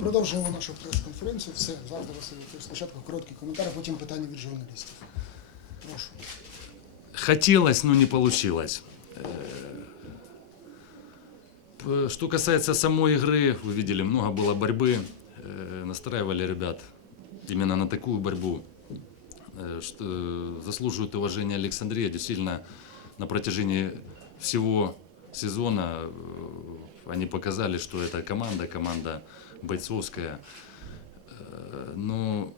Продовжуємо нашу прес-конференцію. Все, завжди Василь. Тобто Спочатку короткий коментар, а потім питання від журналістів. Прошу. Хотелось, но не получилось. Э, п- Что касается самой игры, вы видели, много было борьбы. Э, Настраивали ребят именно на такую борьбу. Э, Что э, заслуживает уважения Александрия. Действительно, на протяжении всего сезона э, они показали, что это команда, команда бойцовская. Э, Но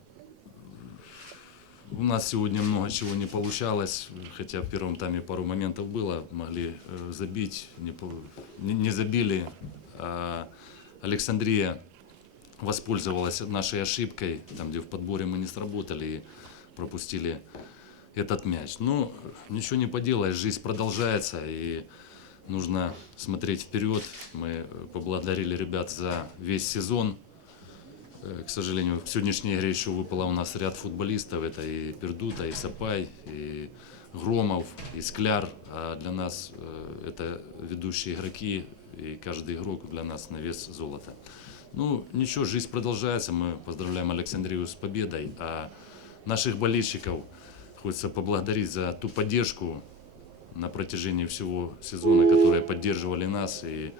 у нас сегодня много чего не получалось, хотя в первом тайме пару моментов было, могли э, забить, не, забили. А Александрия воспользовалась нашей ошибкой, там где в подборе мы не сработали и пропустили этот мяч. Но ничего не поделаешь, жизнь продолжается и нужно смотреть вперед. Мы э, поблагодарили ребят за весь сезон. Э, К сожалению, в сегодняшней игре еще выпало у нас ряд футболистов. Это и Пердута, и Сапай, и Громов, и Скляр. А для нас э, это ведущие игроки, и каждый игрок для нас на вес золота. Ну, ничего, жизнь продолжается. Мы поздравляем Александрию с победой. А наших болельщиков хочется поблагодарить за ту поддержку на протяжении всего сезона, которые поддерживали нас и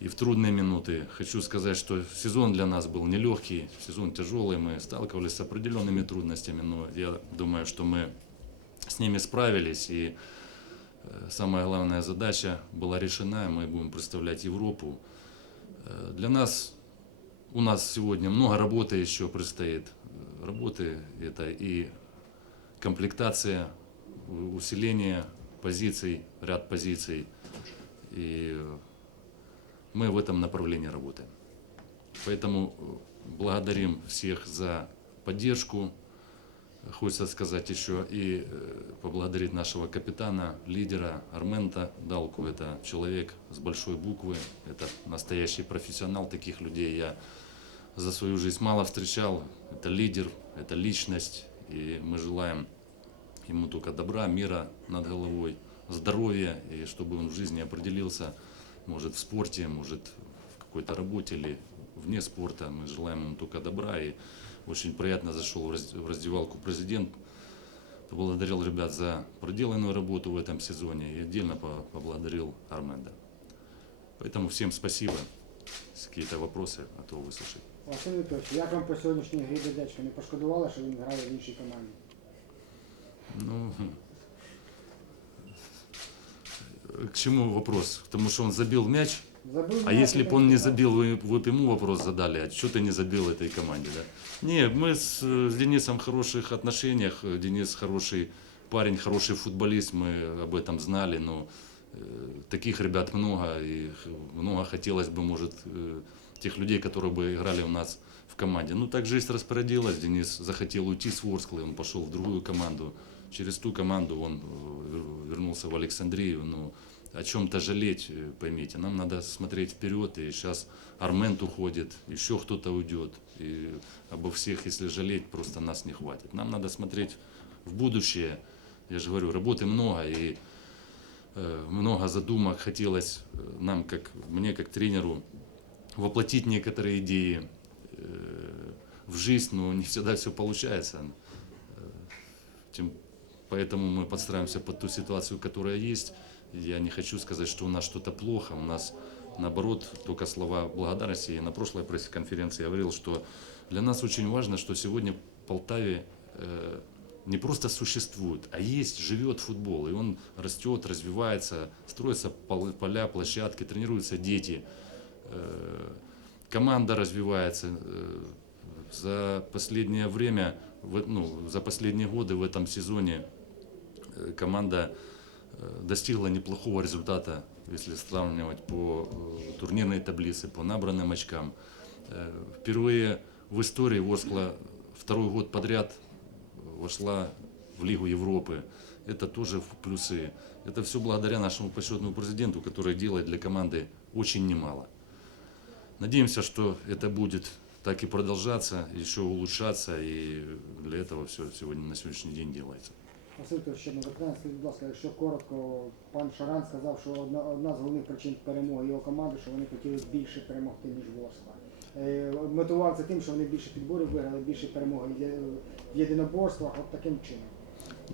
и в трудные минуты. Хочу сказать, что сезон для нас был нелегкий, сезон тяжелый, мы сталкивались с определенными трудностями, но я думаю, что мы с ними справились, и э, самая главная задача была решена, мы будем представлять Европу. Э, Для нас, у нас сегодня много работы еще предстоит. Работы это и комплектация, усиление позиций, ряд позиций, и мы в этом направлении работаем. Поэтому э, благодарим всех за поддержку. Хочется сказать еще и э, поблагодарить нашего капитана, лидера Армента Далку. Это человек с большой буквы, это настоящий профессионал. Таких людей я за свою жизнь мало встречал. Это лидер, это личность. И мы желаем ему только добра, мира над головой, здоровья, и чтобы он в жизни определился, может в спорте, может в какой-то работе или вне спорта. Мы желаем ему только добра. И очень приятно зашел в раз- в раздевалку президент, поблагодарил ребят за проделанную работу в этом сезоне и отдельно по- поблагодарил Арменда. Поэтому всем спасибо. Если какие-то вопросы, готов выслушать. Василь Вікторович, як вам по сьогоднішній грі Дядечка? Не пошкодували, що він грає в іншій команді? Ну, к чему вопрос? Потому что он забил мяч, Забив А м'яч, если бы он не забил, вы, бы ему вопрос задали, а что ты не забил этой команде, да? Не, мы с, с Денисом в хороших отношениях, Денис хороший парень, хороший футболист, мы об этом знали, но э, таких ребят много, и много хотелось бы, может, э, тех людей, которые бы играли у нас в команде. Ну, так жизнь распорядилась, Денис захотел уйти с Ворсклы, он пошел в другую команду. Через ту команду он э, вер- вернулся в Александрию, но о чем-то жалеть, э, поймите. Нам надо смотреть вперед, и сейчас Армент уходит, еще кто-то уйдет. И обо всех, если жалеть, просто нас не хватит. Нам надо смотреть в будущее. Я же говорю, работы много, и э, много задумок хотелось нам, как мне, как тренеру, воплотить некоторые идеи в жизнь, но не всегда все получается. Тем, поэтому мы подстраиваемся под ту ситуацию, которая есть. Я не хочу сказать, что у нас что-то плохо. У нас, наоборот, только слова благодарности. И на прошлой пресс-конференции я говорил, что для нас очень важно, что сегодня в Полтаве э, не просто существует, а есть, живет футбол. И он растет, развивается, строятся пол- поля, площадки, тренируются дети. Э, команда развивается. Э, за последнее время, ну, за последние годы в этом сезоне команда э, достигла неплохого результата, если сравнивать по э, турнирной таблице, по набранным очкам. Э, Впервые в истории Ворскла второй год подряд вошла в Лигу Европы. Это тоже плюсы. Это все благодаря нашему почетному президенту, который делает для команды очень немало. Надеемся, что это будет так и продолжаться, еще улучшаться, и для этого все сегодня на сегодняшний день делается. Василь Вікторович, ще одне запитання. Скажіть, будь ласка, якщо коротко, пан Шаран сказав, що одна, одна з головних причин перемоги його команди, що вони хотіли більше перемогти, ніж Ворскла. е, мотивував це тим, що вони більше підборів виграли, більше перемог в є- в єдиноборствах, от таким чином.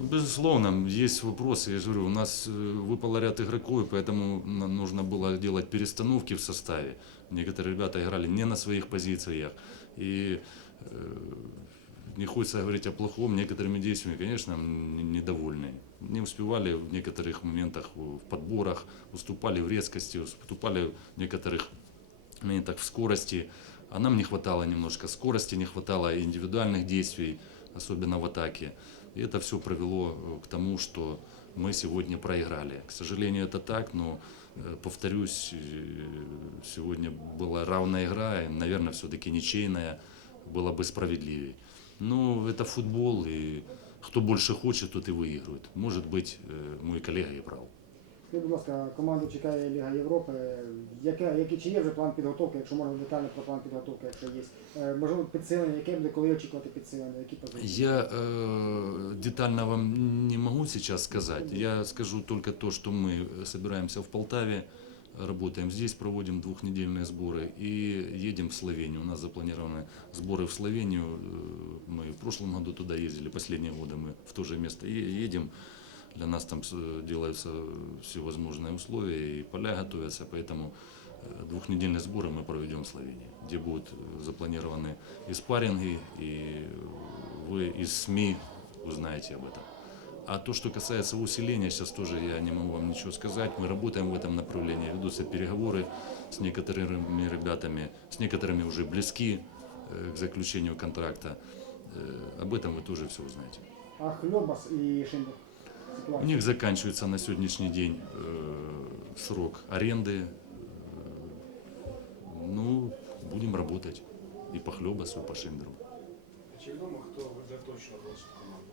Ну, Безусловно, есть вопросы. Я же говорю, у нас э, выпал ряд игроков, и поэтому нам нужно было делать перестановки в составе. Некоторые ребята играли не на своих позициях. И э, не хочется говорить о плохом, некоторыми действиями, конечно, недовольны. Не успевали в некоторых моментах в подборах, уступали в резкости, уступали в некоторых моментах в скорости. А нам не хватало немножко скорости, не хватало индивидуальных действий, особенно в атаке. И это все привело э, к тому, что мы сегодня проиграли. К сожалению, это так, но, э, повторюсь, э, сегодня была равная игра, и, наверное, все-таки ничейная, было бы справедливее. Но это футбол, и кто больше хочет, тот и выигрывает. Может быть, э, мой коллега и прав. Скажіть, будь ласка, команду чекає Ліга Європи. Яке, який чи є вже план підготовки, якщо можна детально про план підготовки, якщо є? Е, Можливо, підсилення, яке буде, коли очікувати підсилення, які позиції? Я э, детально вам не могу сейчас сказать. Я скажу только то, что мы собираемся в Полтаве, Работаем здесь, проводим двухнедельные сборы и едем в Словению. У нас запланированы сборы в Словению. Э, Мы в прошлом году туда ездили, последние годы мы в то же место едем. Для нас там с- делаются всевозможные условия, и поля готовятся, поэтому э, двухнедельные сборы мы проведем в Словении, где будут э, запланированы и спарринги, и вы из СМИ узнаете об этом. А то, что касается усиления, сейчас тоже я не могу вам ничего сказать. Мы работаем в этом направлении, ведутся переговоры с некоторыми ребятами, с некоторыми уже близки э, к заключению контракта. Э, Об этом вы тоже все узнаете. А Хльобас і Шиндер? У Ситуація. них заканчивается на сегодняшний день э, срок аренды. Э, Ну, будем работать и по Хлебасу, и по Шиндеру. Чи відомо, хто веде точно розвиток команди? Э,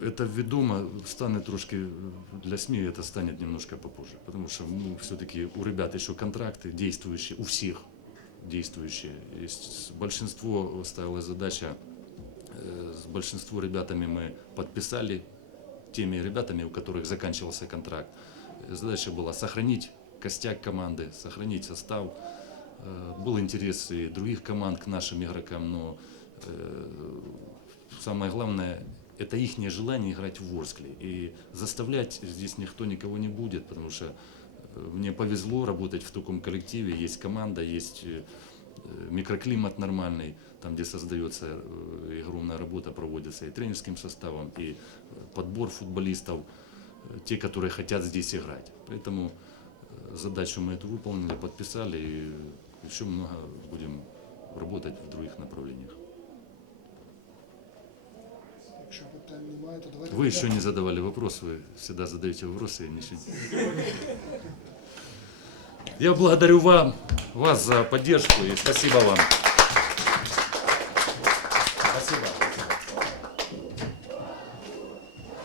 Это ведомо стане трошки для СМИ, это станет немножко попозже. Потому что ну, все-таки у ребят еще контракты действующие, у всех действующие. Есть большинство ставила задача, э, с большинством ребятами мы подписали, теми ребятами, у которых заканчивался контракт. Э, Задача была сохранить костяк команды, сохранить состав. Э, Был интерес и других команд к нашим игрокам, но э, самое главное это их желание играть в Ворскле. И заставлять здесь никто никого не будет, потому что э, мне повезло работать в таком коллективе. Есть команда, есть э, э, микроклимат нормальный, там, где создается огромная работа, проводится и тренерским составом, и подбор футболистов, те, которые хотят здесь играть. Поэтому задачу мы эту выполнили, подписали, и еще много будем работать в других направлениях. Вы еще не задавали вопрос, вы всегда задаете вопросы. Я, ничего... я благодарю вам, вас за поддержку и спасибо вам.